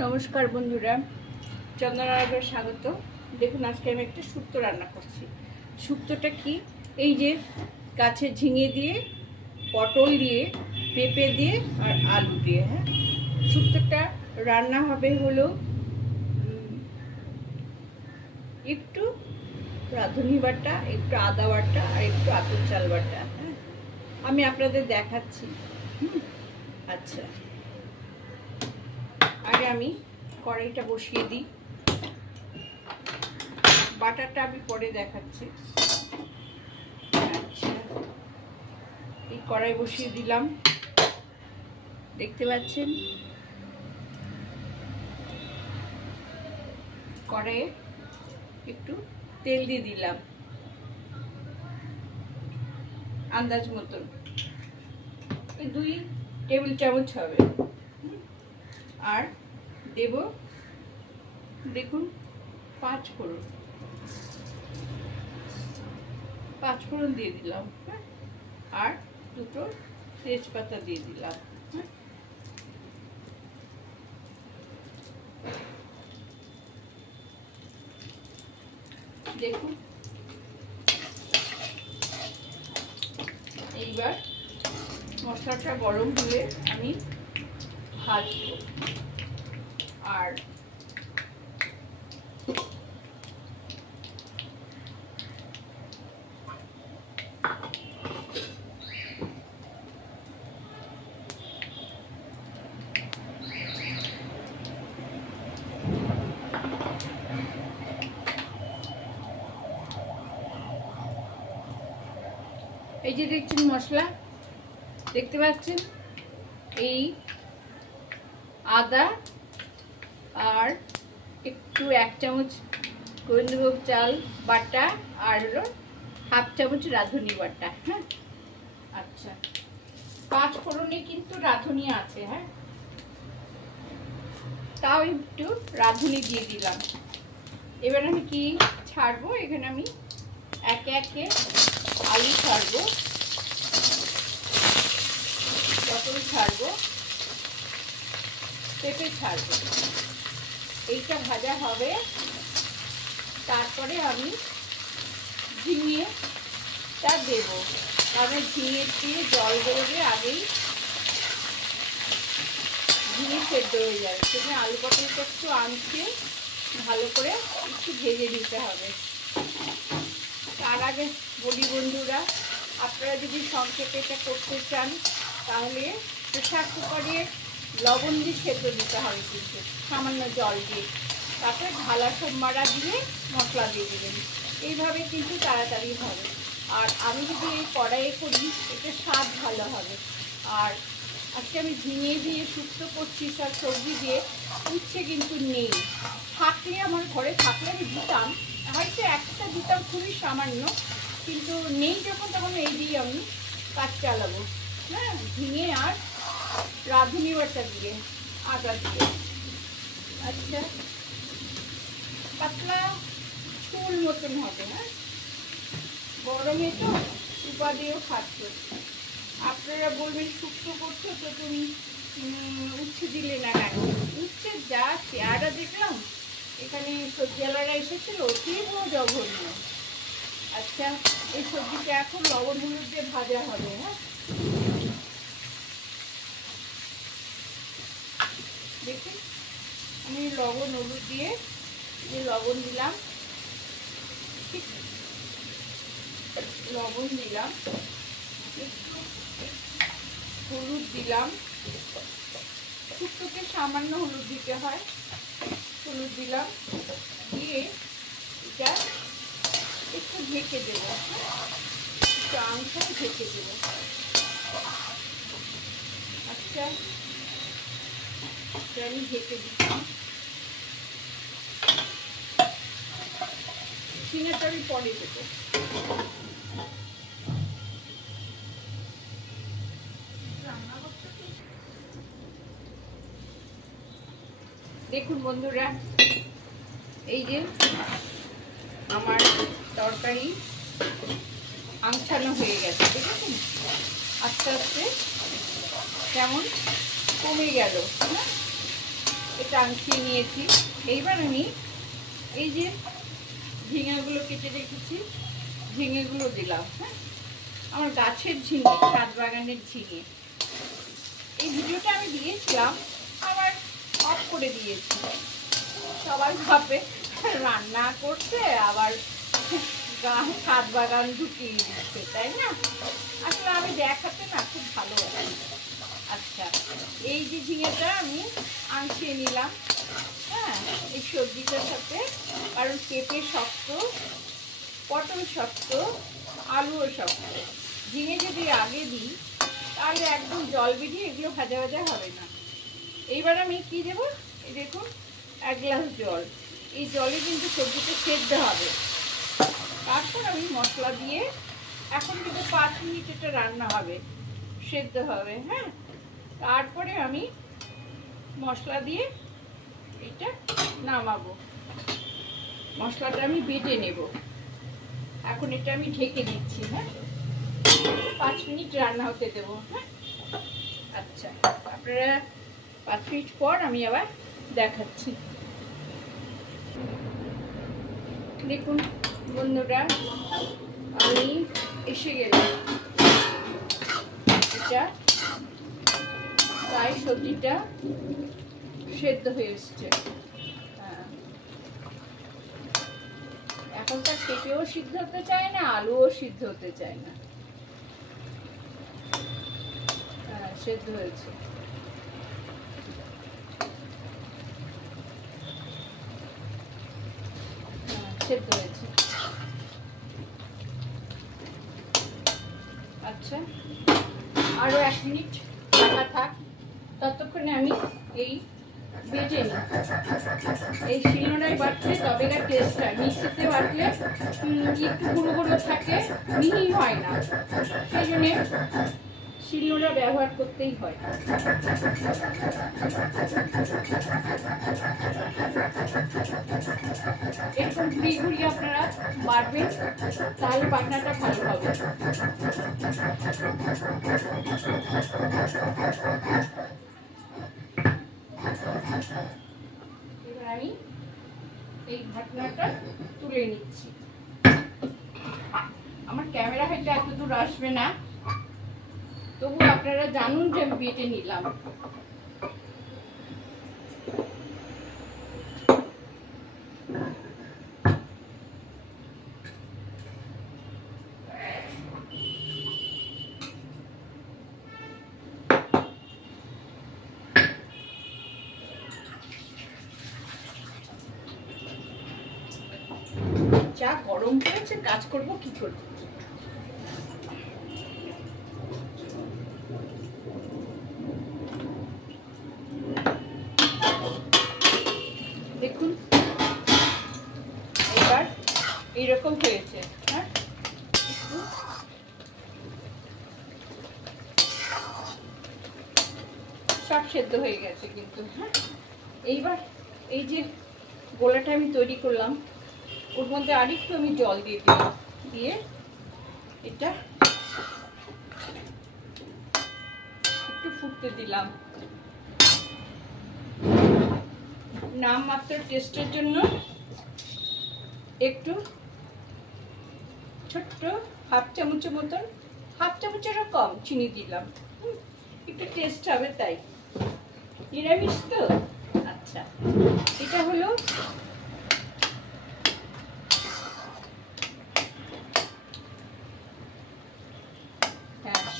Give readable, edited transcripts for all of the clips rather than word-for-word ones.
নমস্কার বন্ধুরা, চন্দনা রাগের স্বাগত। দেখুন, আজকে আমি একটা শুক্তো রান্না করছি। শুক্তোটা কি? এই যে গাছের ঝিঙে দিয়ে, পটল দিয়ে, পেঁপে দিয়ে আর আলু দিয়ে। হ্যাঁ, শুক্তোটা রান্না হবে হলো একটু রাঁধুনি বাটা, একটু আদা বাটা আর একটু আতর চাল বাটা। হ্যাঁ, আমি আপনাদের দেখাচ্ছি। আচ্ছা, আগে আমি কড়াইটা বসিয়ে দিই। বাটারটা আমি পরে দেখাচ্ছি। আচ্ছা, এই কড়াই বসিয়ে দিলাম, দেখতে পাচ্ছেন। কড়াইয়ে একটু তেল দিয়ে দিলাম, আন্দাজ মতন, 2 টেবিল চামচ হবে। আর দেব, দেখুন, 5 ফোড়ন দিয়ে দিলাম। আর 2টো তেজপাতা দিয়ে দিলাম। দেখুন, এইবার মশলাটা গরম হলে আমি ভাজবো। আর এই যে দেখছেন মশলা, দেখতে পাচ্ছেন, এই আদা আর একটু 1 চামচ গোবিন্দভোগ চাল বাটা আর হলো 1/2 চামচ রাঁধুনি বাটা। হ্যাঁ, আচ্ছা, 5 ফোড়নে কিন্তু রাঁধুনি আছে। হ্যাঁ, তাও একটু রাঁধুনি দিয়ে দিলাম। এবার আমি কি ছাড়বো, এখানে আমি একে একে আলু ছাড়বো, পটল ছাড়বো, পেঁপে ছাড়বো। এইটা ভাজা হবে, তারপরে আমি ঝিঙেটা দেব। কারণ ঝিঙে দিয়ে জল বেরোবে, আগেই ঝিঙে সেদ্ধ হয়ে যাবে। সেখানে আলু পটলটা একটু আঁচে ভালো করে একটু ভেজে দিতে হবে। তার আগে বলি বন্ধুরা, আপনারা যদি সংক্ষেপে এটা করতে চান তাহলে প্রেসার কুকারে লবণ দিয়ে সেদ্ধ দিতে হবে, কিন্তু সামান্য জল দিয়ে, তারপরে ঢালা সোমবারা দিয়ে মশলা দিয়ে দেবেন। এইভাবে কিন্তু তাড়াতাড়ি হবে। আর আমি যদি এই কড়াইয়ে করি, এতে স্বাদ ভালো হবে। আর আজকে আমি ঝিঙে দিয়ে শুক্তো করছি, সব সবজি দিয়ে। উচ্ছে কিন্তু নেই, থাকলে আমার ঘরে থাকলে আমি দিতাম, হয়তো একটা দিতাম, খুবই সামান্য, কিন্তু নেই যখন, তখন এই দিয়ে আমি কাজ চালাবো। হ্যাঁ, ঝিঙে আর রাঁধুনি বাটা দিয়ে, আদা দিয়ে। আচ্ছা, পাতলা ফুল মতন হবে। হ্যাঁ, গরমে তো উপাদেয় খাচ্ছ। আপনারা বলবেন শুক্তো করছো তো তুমি উচ্ছে দিলে না কেন? উচ্ছে যা চেহারা দেখলাম, এখানে সবজিওয়ালারা এসেছিল, তীব্র জঘন্য। আচ্ছা, এই সবজিটা এখন লবণ হলুদ দিয়ে ভাজা হবে। হ্যাঁ, দেখুন, আমি লবণ হলুদ দিয়ে, যে লবণ দিলাম, ঠিক লবণ দিলাম, একটু হলুদ দিলাম। শুক্তোতে সামান্য হলুদ দিতে হয়। হলুদ দিলাম, দিয়ে এটা একটু ঢেকে দেবো, একটু আংশে ঢেকে দেবো। আচ্ছা, আমি ঢেকে দিচ্ছি। ঝিঙেটা আমি পরে দেবো। দেখুন বন্ধুরা, এই যে আমার তরকারি আংছানো হয়ে গেছে, দেখেছেন? আস্তে আস্তে কেমন কমে গেল। এটা আঁচিয়ে নিয়েছি। এইবার আমি এই যে ঝিঙেগুলো কেটে রেখেছি, ঝিঙেগুলো দিলাম। হ্যাঁ, আমার গাছের ঝিঙে, ছাদ বাগানের ঝিঙে। এই ভিডিওটা আমি দিয়েছিলাম, আবার অফ করে দিয়েছি। সবাই ভাবে রান্না করছে আবার ছাদ বাগান ঢুকিয়ে দিচ্ছে, তাই না? আসলে আমি দেখাতে না খুব ভালো লাগে। আচ্ছা, এই যে ঝিঙেটা আমি আঁচিয়ে নিলাম। হ্যাঁ, এই সবজিটার সাথে, কারণ পেঁপে শক্ত, পটল শক্ত, আলুও শক্ত। ঝিঙে যদি আগে দিই তাহলে একদম জল বেরিয়ে এগুলো ভাজা ভাজা হবে না। এইবার আমি কি দেবো, এই দেখুন 1 গ্লাস জল। এই জলে কিন্তু সবজিটা সেদ্ধ হবে। তারপর আমি মশলা দিয়ে, এখন কিন্তু 5 মিনিট এটা রান্না হবে, সেদ্ধ হবে। হ্যাঁ, তারপরে আমি মশলা দিয়ে এটা নামাবো। মশলাটা আমি বেটে নেব। এখন এটা আমি ঢেকে দিচ্ছি। হ্যাঁ, 5 মিনিট রান্না হতে দেবো। হ্যাঁ, আচ্ছা, আপনারা 5 মিনিট পর আমি আবার দেখাচ্ছি। দেখুন বন্ধুরা, আমি এসে গেলাম। এটা প্রায় সবজিটা সেদ্ধ হয়ে এসছে। এখন তার পেঁপেও সিদ্ধ হতে চায় না, আলুও সিদ্ধ হতে চায় না। হ্যাঁ, সেদ্ধ হয়েছে। সেদ্ধ হয়েছে। আচ্ছা, আরো 1 মিনিট ঢাকা থাক, ততক্ষণে আমি এই বেটে নিই। এই শিলনোড়ায় বাটলে তবে না টেস্ট হয়। মিক্সিতে বাটলে একটু গুঁড়ো গুঁড়ো থাকে, মিহি হয় না। সেই জন্যে শিলনোড়া ব্যবহার করতেই হয়। এরকম ঘুরিয়ে ঘুরিয়ে আপনারা বাটবেন, তাহলে বাটনাটা ভালো হবে। এবার আমি এই ঘটনাটা তুলে নিচ্ছি। আমার ক্যামেরা হয়তো এত দূর আসবে না, তবু আপনারা জানুন যে আমি বেটে নিলাম। যা গরম পড়েছে, কাজ করব কি করব। দেখুন এবার এইরকম হয়েছে। হ্যাঁ, সব সেদ্ধ হয়ে গেছে কিন্তু। হ্যাঁ, এইবার এই যে গোলাটা আমি তৈরি করলাম, ওর মধ্যে আরেকটু আমি জল দিয়ে দিলাম, দিয়ে এটা একটু ফুটতে দিলাম। নামমাত্র টেস্টের জন্য একটু ছোট্ট হাফ চামচের মতন, হাফ চামচেরও কম চিনি দিলাম। একটু টেস্ট হবে তাই। নিরামিষ তো। আচ্ছা, এটা হলো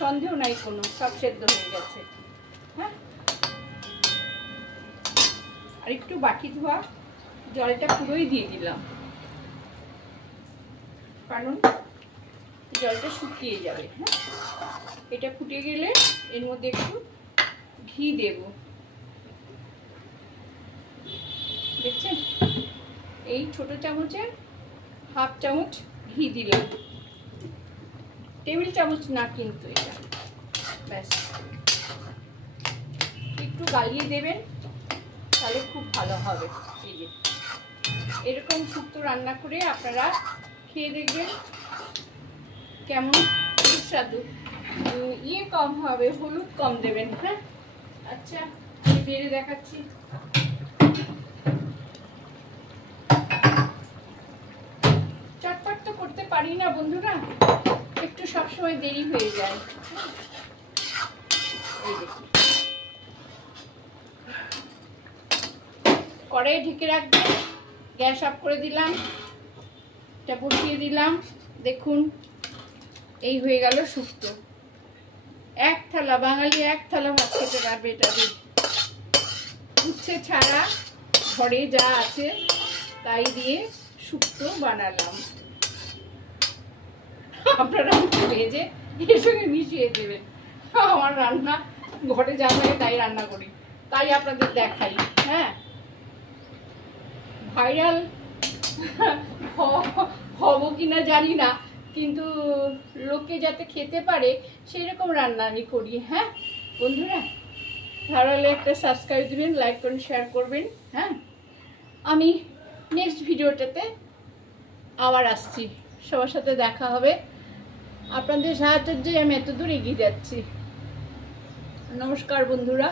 সন্দেহ নাই কোনো, সব সেদ্ধ হয়ে গেছে। হ্যাঁ, আর একটু বাকি ধোয়া জলটা পুরোই দিয়ে দিলাম, কারণ জলটা শুকিয়ে যাবে। হ্যাঁ, এটা ফুটে গেলে এর মধ্যে একটু ঘি দেব। দেখছেন, এই ছোট চামচের হাফ চামচ ঘি দিলাম, টেবিল চামচ না কিন্তু এটা। ব্যাস, একটু গালিয়ে দেবেন, তাহলে খুব ভালো হবে। এই যে এরকম শুক্তো রান্না করে আপনারা খেয়ে দেখবেন কেমন সুস্বাদু। ইয়ে কম হবে, হলুদ কম দেবেন। হ্যাঁ, আচ্ছা, আমি বেড়ে দেখাচ্ছি। তো করতে পারি না বন্ধুরা, একটু সবসময় দেরি হয়ে যায়। এই দেখুন, কড়াই ঢেকে রাখবেন, গ্যাস অফ করে দিলাম, এটা বসিয়ে দিলাম। দেখুন এই হয়ে গেল শুক্তো। এক থালা, বাঙালি এক থালা ভাত খেতে পারবে এটা দিয়ে। উচ্ছে ছাড়া ঘরে যা আছে তাই দিয়ে শুক্তো বানালাম। আপনারা ভেজে এর সঙ্গে মিশিয়ে দেবেন। আমার রান্না ঘরে যা হয় তাই রান্না করি, তাই আপনাদের দেখাই। হ্যাঁ, ভাইরাল হব কিনা জানি না, কিন্তু লোকে যাতে খেতে পারে সেই রকম রান্না আমি করি। হ্যাঁ বন্ধুরা, ভালো লাগলে একটা সাবস্ক্রাইব দিবেন, লাইক করুন, শেয়ার করবেন। হ্যাঁ, আমি নেক্সট ভিডিওটাতে আবার আসছি, সবার সাথে দেখা হবে। আপনাদের সাহায্যে আমি এত দূর এগিয়ে যাচ্ছি। নমস্কার বন্ধুরা।